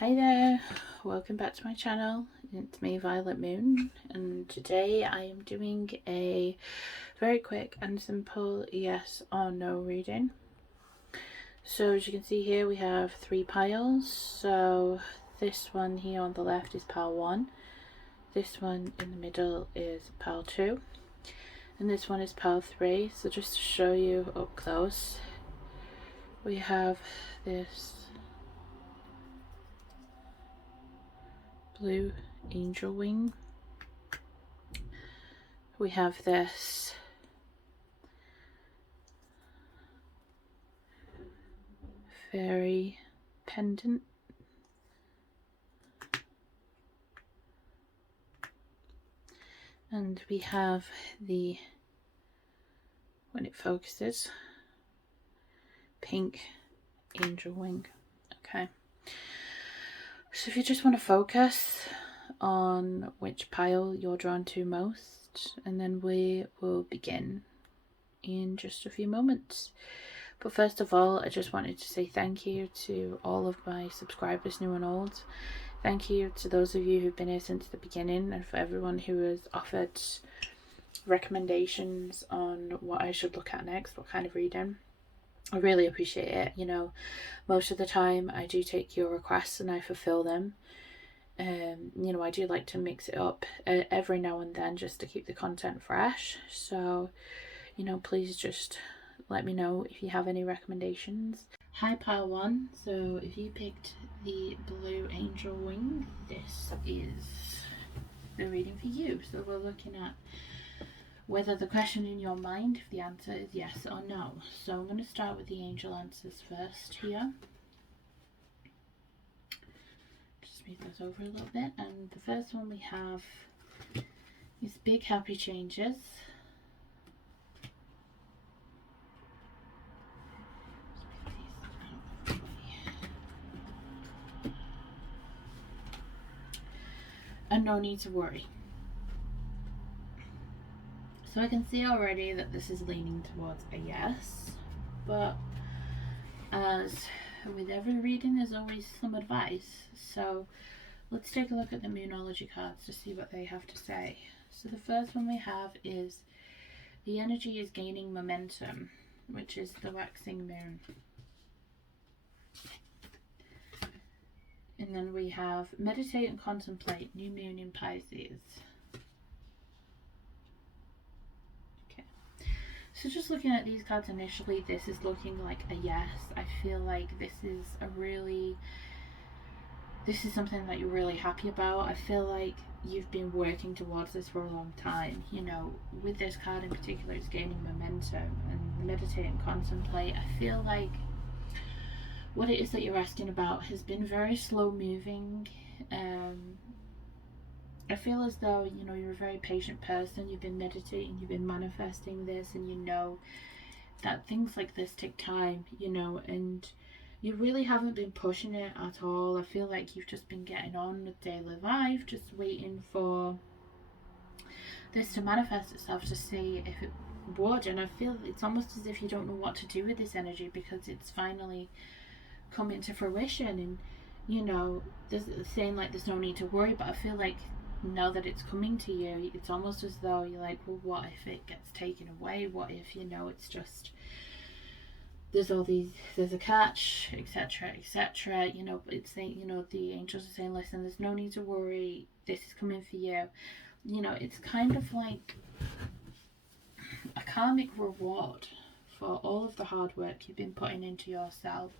Hi there, welcome back to my channel. It's me, Violet Moon, and today I am doing a very quick and simple yes or no reading. So as you can see here, we have three piles. So this one here on the left is pile 1, this one in the middle is pile 2, and this one is pile 3. So just to show you up close, we have this blue angel wing. We have this fairy pendant. And we have the, when it focuses, pink angel wing. Okay. So if you just want to focus on which pile you're drawn to most, and then we will begin in just a few moments. But first of all, I just wanted to say thank you to all of my subscribers, new and old. Thank you to those of you who've been here since the beginning, and for everyone who has offered recommendations on what I should look at next, what kind of reading. I really appreciate it. You know, most of the time I do take your requests and I fulfill them. You know, I do like to mix it up every now and then just to keep the content fresh. So, you know, please just let me know if you have any recommendations. Hi pile 1, so if you picked the blue angel wing, this is the reading for you. So we're looking at whether the question in your mind, if the answer is yes or no. So I'm going to start with the angel answers first here. Just move those over a little bit. And the first one we have is big happy changes. And no need to worry. So I can see already that this is leaning towards a yes, but as with every reading, there's always some advice. So let's take a look at the Moonology cards to see what they have to say. So the first one we have is the energy is gaining momentum, which is the waxing moon. And then we have meditate and contemplate, new moon in Pisces. So just looking at these cards initially, this is looking like a yes. I feel like this is something that you're really happy about. I feel like you've been working towards this for a long time. You know, with this card in particular, it's gaining momentum. And meditate and contemplate, I feel like what it is that you're asking about has been very slow moving. I feel as though, you know, you're a very patient person. You've been meditating, you've been manifesting this, and you know that things like this take time, you know, and you really haven't been pushing it at all. I feel like you've just been getting on with daily life, just waiting for this to manifest itself to see if it would. And I feel it's almost as if you don't know what to do with this energy because it's finally come into fruition. And, you know, there's saying like there's no need to worry, but I feel like now that it's coming to you, it's almost as though you're like, well, what if it gets taken away? What if, you know, it's just there's a catch, etc., etc. You know, but it's saying, you know, the angels are saying, listen, there's no need to worry, this is coming for you. You know, it's kind of like a karmic reward for all of the hard work you've been putting into yourself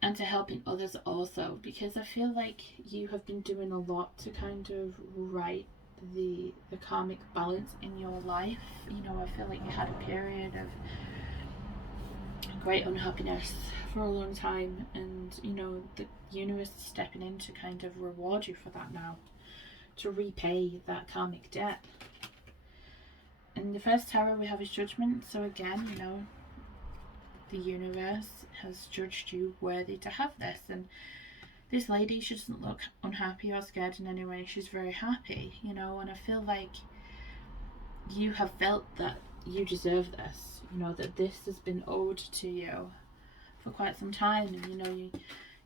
and to helping others also, because I feel like you have been doing a lot to kind of right the karmic balance in your life. You know, I feel like you had a period of great unhappiness for a long time, and, you know, the universe is stepping in to kind of reward you for that now, to repay that karmic debt. And the first tarot we have is Judgment. So again, you know, the universe has judged you worthy to have this, and this lady, she doesn't look unhappy or scared in any way. She's very happy, you know, and I feel like you have felt that you deserve this, you know, that this has been owed to you for quite some time. And, you know,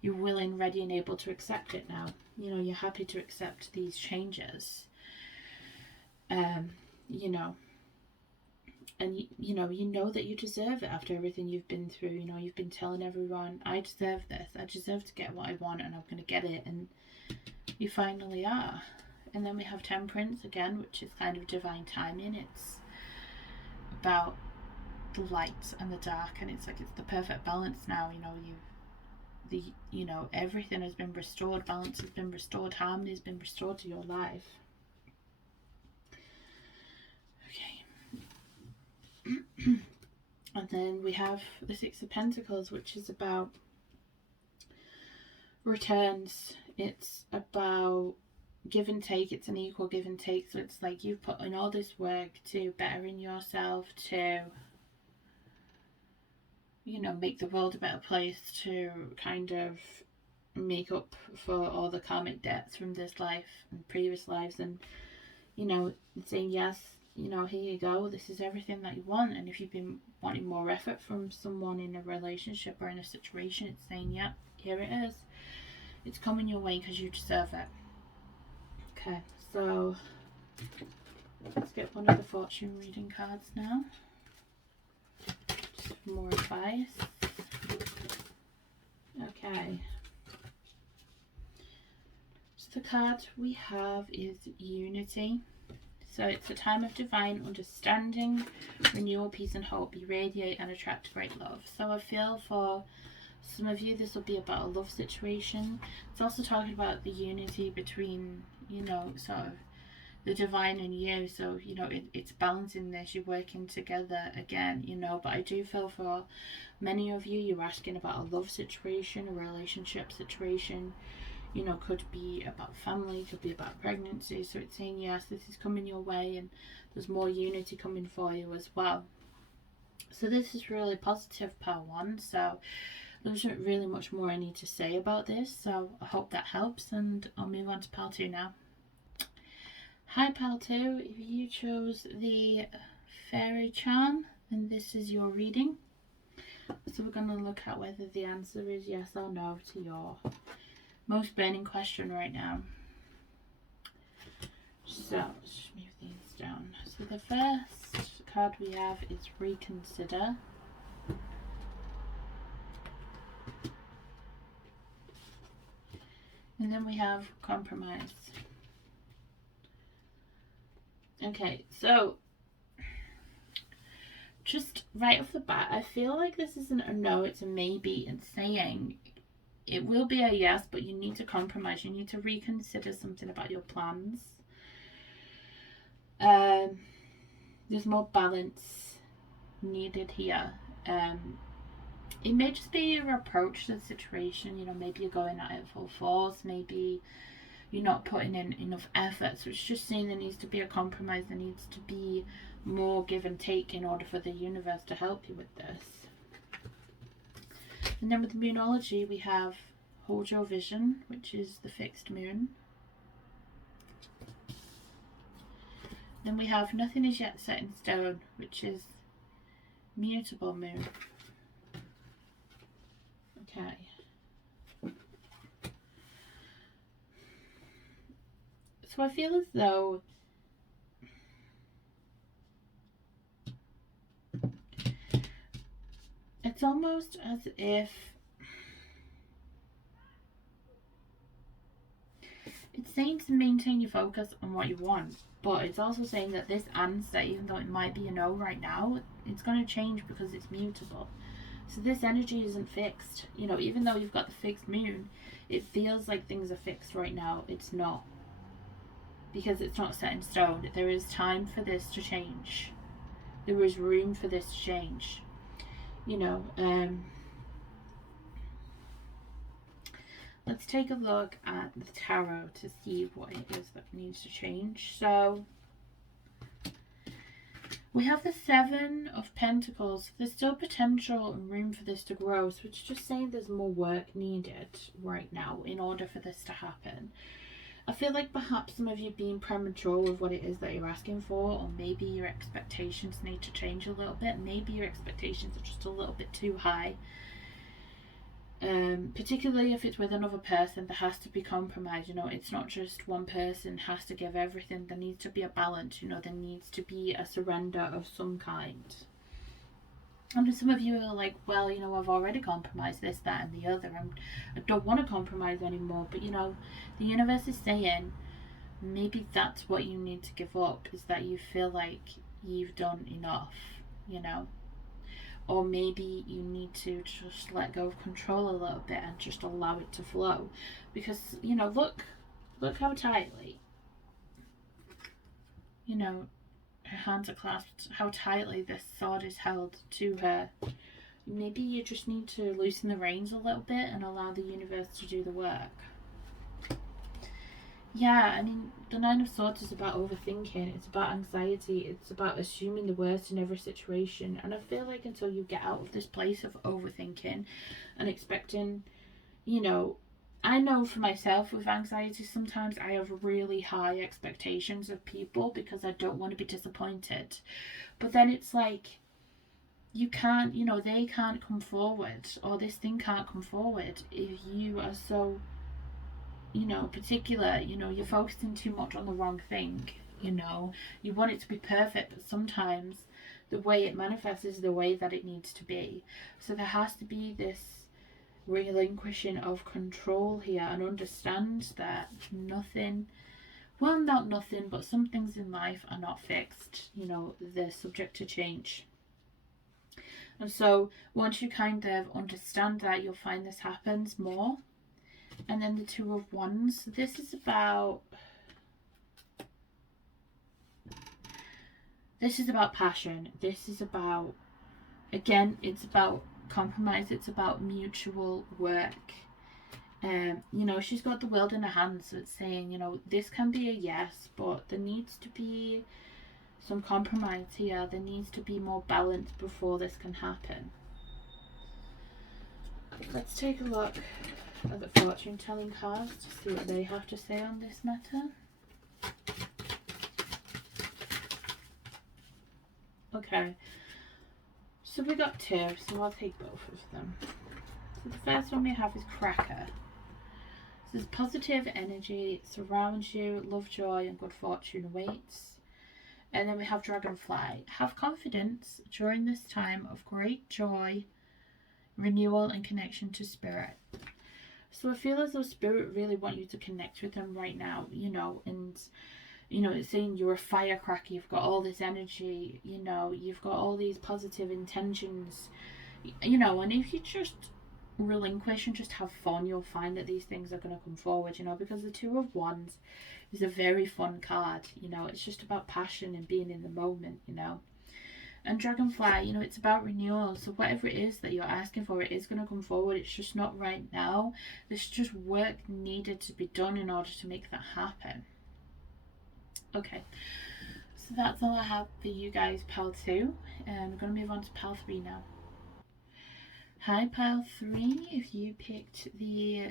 you're willing, ready, and able to accept it now. You know, you're happy to accept these changes. You know, and you know that you deserve it after everything you've been through. You know, you've been telling everyone, I deserve this, I deserve to get what I want, and I'm going to get it, and you finally are. And then we have Temperance again, which is kind of divine timing. It's about the light and the dark, and it's like it's the perfect balance now. You know, everything has been restored, balance has been restored, harmony has been restored to your life. Okay. And then we have the Six of Pentacles, which is about returns. It's about give and take. It's an equal give and take. So it's like you've put in all this work to bettering yourself, to, you know, make the world a better place, to kind of make up for all the karmic debts from this life and previous lives, and, you know, saying yes, you know, here you go, this is everything that you want. And if you've been wanting more effort from someone in a relationship or in a situation, it's saying, yeah, here it is, it's coming your way because you deserve it. Okay, so let's get one of the fortune reading cards now. Just more advice. Okay. So the card we have is Unity. So it's a time of divine understanding, renewal, peace and hope. You radiate and attract great love. So I feel for some of you this will be about a love situation. It's also talking about the unity between, you know, sort of the divine and you. So, you know, it's balancing this, you're working together again, you know. But I do feel for many of you, you're asking about a love situation, a relationship situation. You know, could be about family, could be about pregnancy. So it's saying, yes, this is coming your way, and there's more unity coming for you as well. So this is really positive, Pile 1. So there isn't really much more I need to say about this. So I hope that helps, and I'll move on to Pile 2 now. Hi, Pile 2. If you chose the Fairy Charm, then this is your reading. So we're going to look at whether the answer is yes or no to your most burning question right now. So let's just move these down. So the first card we have is Reconsider. And then we have Compromise. Okay, so just right off the bat, I feel like this isn't a no, it's a maybe. It's saying it will be a yes, but you need to compromise. You need to reconsider something about your plans. There's more balance needed here. It may just be your approach to the situation. You know, maybe you're going at it full force. Maybe you're not putting in enough effort. So it's just saying there needs to be a compromise. There needs to be more give and take in order for the universe to help you with this. And then with the Moonology, we have Hold Your Vision, which is the fixed moon. Then we have Nothing Is Yet Set in Stone, which is mutable moon. Okay. So I feel as though it's almost as if it's saying to maintain your focus on what you want, but it's also saying that this answer, even though it might be a no right now, it's going to change because it's mutable. So this energy isn't fixed. You know, even though you've got the fixed moon, it feels like things are fixed right now. It's not. Because it's not set in stone. There is time for this to change. There is room for this to change. You know, let's take a look at the tarot to see what it is that needs to change. So we have the Seven of Pentacles. There's still potential and room for this to grow. So it's just saying there's more work needed right now in order for this to happen. I feel like perhaps some of you being premature with what it is that you're asking for, or maybe your expectations need to change a little bit. Maybe your expectations are just a little bit too high. Particularly if it's with another person, there has to be compromise. You know, it's not just one person has to give everything. There needs to be a balance. You know, there needs to be a surrender of some kind. And some of you are like, well, you know, I've already compromised this, that, and the other. I don't want to compromise anymore. But, you know, the universe is saying maybe that's what you need to give up, is that you feel like you've done enough, you know. Or maybe you need to just let go of control a little bit and just allow it to flow. Because, you know, look how tightly, you know, her hands are clasped, how tightly this sword is held to her. Maybe you just need to loosen the reins a little bit and allow the universe to do the work. Yeah, I mean, the Nine of Swords is about overthinking. It's about anxiety. It's about assuming the worst in every situation. And I feel like until you get out of this place of overthinking and expecting, you know, I know for myself with anxiety, sometimes I have really high expectations of people because I don't want to be disappointed. But then it's like, you can't, you know, they can't come forward, or this thing can't come forward if you are so, you know, particular. You know, you're focusing too much on the wrong thing. You know, you want it to be perfect, but sometimes the way it manifests is the way that it needs to be. So there has to be this relinquishing of control here, and understand that nothing, well, not nothing, but some things in life are not fixed. You know, they're subject to change. And so once you kind of understand that, you'll find this happens more. And then the Two of Wands, this is about passion. This is about, again, it's about compromise. It's about mutual work. You know, she's got the world in her hands, so it's saying, you know, this can be a yes, but there needs to be some compromise here. There needs to be more balance before this can happen. Let's take a look at the fortune telling cards to see what they have to say on this matter. Okay, so we got two, so I'll take both of them. So the first one we have is Cracker. This is positive energy surrounds you, love, joy, and good fortune awaits. And then we have Dragonfly. Have confidence during this time of great joy, renewal, and connection to spirit. So I feel as though spirit really want you to connect with them right now, you know, and, you know, it's saying you're a firecracker, you've got all this energy, you know, you've got all these positive intentions, you know, and if you just relinquish and just have fun, you'll find that these things are going to come forward, you know, because the Two of Wands is a very fun card, you know, it's just about passion and being in the moment, you know. And Dragonfly, you know, it's about renewal. So whatever it is that you're asking for, it is going to come forward. It's just not right now. There's just work needed to be done in order to make that happen. Okay, so that's all I have for you guys, pile 2. And we're going to move on to pile 3 now. Hi, pile 3. If you picked the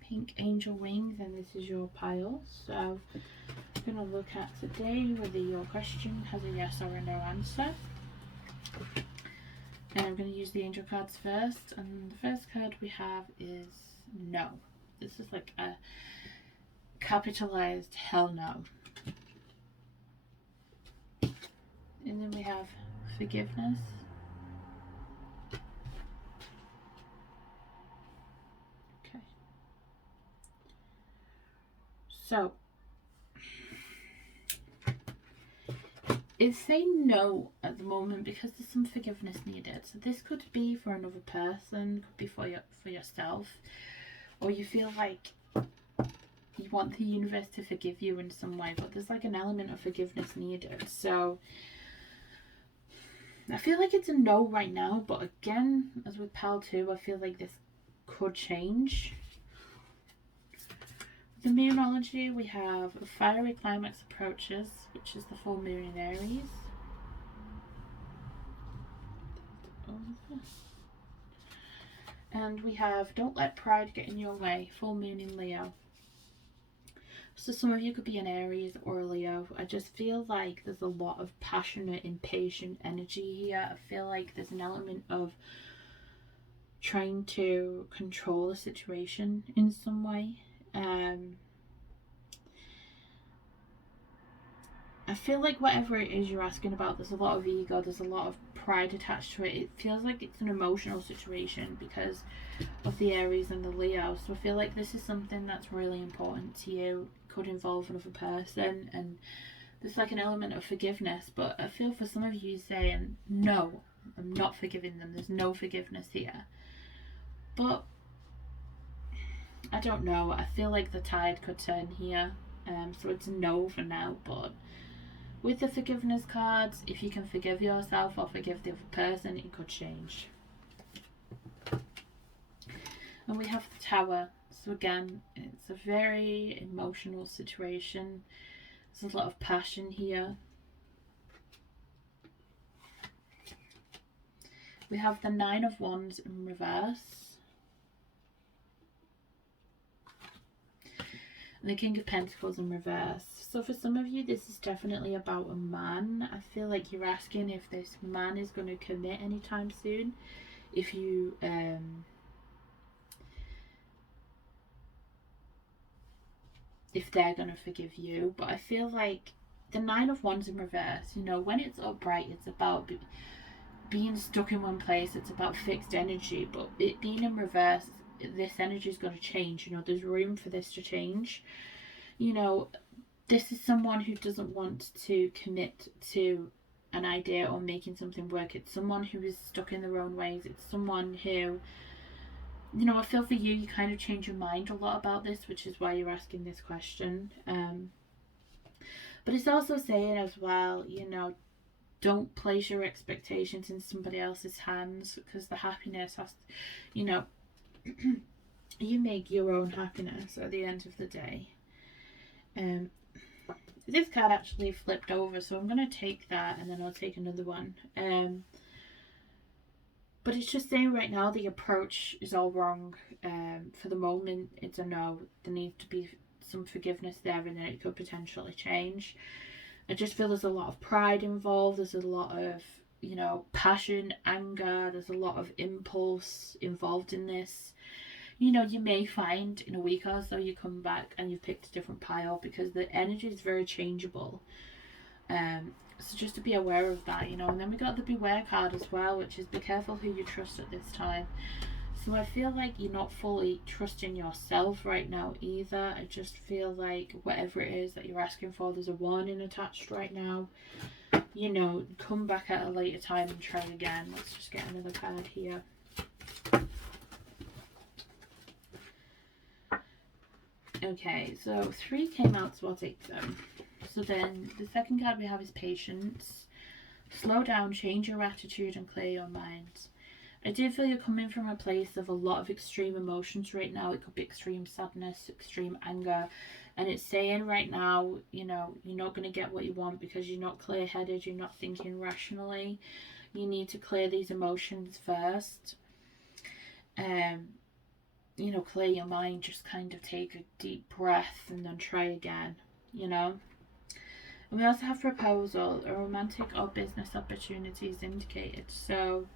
pink angel wing, then this is your pile. So I'm going to look at today whether your question has a yes or a no answer. And I'm going to use the angel cards first. And the first card we have is no. This is like a capitalized hell no. And then we have forgiveness. Okay. So it's saying no at the moment because there's some forgiveness needed. So this could be for another person, could be for yourself, or you feel like you want the universe to forgive you in some way, but there's like an element of forgiveness needed. So I feel like it's a no right now, but again, as with pile 2, I feel like this could change. The Moonology, we have a fiery climax approaches, which is the full moon in Aries. And we have don't let pride get in your way, full moon in Leo. So some of you could be an Aries or a Leo. I just feel like there's a lot of passionate, impatient energy here. I feel like there's an element of trying to control the situation in some way. I feel like whatever it is you're asking about, there's a lot of ego, there's a lot of pride attached to it. It feels like it's an emotional situation because of the Aries and the Leo. So I feel like this is something that's really important to you. It could involve another person, and there's like an element of forgiveness. But I feel for some of you saying, no, I'm not forgiving them. There's no forgiveness here. But I don't know. I feel like the tide could turn here. So it's a no for now, but with the forgiveness cards, if you can forgive yourself or forgive the other person, it could change. And we have the Tower. So again, it's a very emotional situation. There's a lot of passion here. We have the Nine of Wands in reverse. And the King of Pentacles in reverse. So for some of you, this is definitely about a man. I feel like you're asking if this man is going to commit anytime soon. If you if they're going to forgive you. But I feel like the Nine of Wands in reverse, you know, when it's upright, it's about being stuck in one place. It's about fixed energy. But it being in reverse, this energy is going to change. You know, there's room for this to change. You know, this is someone who doesn't want to commit to an idea or making something work. It's someone who is stuck in their own ways. It's someone who, you know, I feel for you, you kind of change your mind a lot about this, which is why you're asking this question. But it's also saying as well, you know, don't place your expectations in somebody else's hands, because the happiness has, you know, you make your own happiness at the end of the day. This card actually flipped over, so I'm going to take that and then I'll take another one. But it's just saying right now the approach is all wrong. For the moment, it's a no. There needs to be some forgiveness there, and then it could potentially change. I just feel there's a lot of pride involved. There's a lot of, you know, passion, anger. There's a lot of impulse involved in this. You know, you may find in a week or so you come back and you've picked a different pile, because the energy is very changeable. So just to be aware of that, you know. And then we got the Beware card as well, which is be careful who you trust at this time. So I feel like you're not fully trusting yourself right now either. I just feel like whatever it is that you're asking for, there's a warning attached right now. You know, come back at a later time and try again. Let's just get another card here. Okay, so 3 came out, so I'll take them. So then the second card we have is Patience. Slow down, change your attitude and clear your mind. I do feel you're coming from a place of a lot of extreme emotions right now. It could be extreme sadness, extreme anger. And it's saying right now, you know, you're not going to get what you want because you're not clear-headed, you're not thinking rationally. You need to clear these emotions first. You know, clear your mind, just kind of take a deep breath and then try again, you know. And we also have proposal, a romantic or business opportunity is indicated. So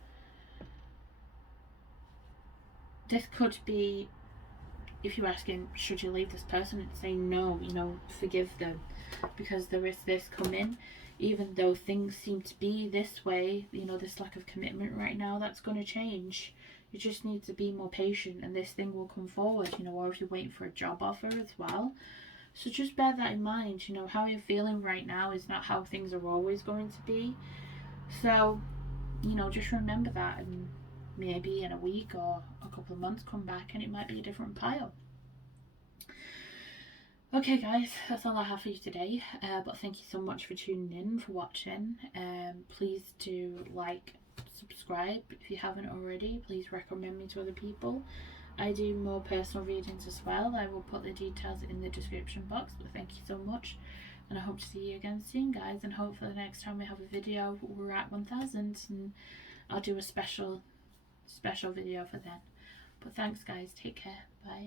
this could be, if you're asking, should you leave this person, and say no, you know, forgive them, because there is this coming. Even though things seem to be this way, you know, this lack of commitment right now, that's going to change. You just need to be more patient and this thing will come forward, you know, or if you're waiting for a job offer as well. So just bear that in mind, you know, how you're feeling right now is not how things are always going to be. So, you know, just remember that, and maybe in a week or a couple of months come back and it might be a different pile. Okay guys, that's all I have for you today, but thank you so much for tuning in, for watching. Please do like, subscribe if you haven't already. Please recommend me to other people. I do more personal readings as well. I will put the details in the description box, but thank you so much, and I hope to see you again soon guys, and hopefully the next time we have a video we're at 1000 and I'll do a special video for then. But thanks guys, take care, bye.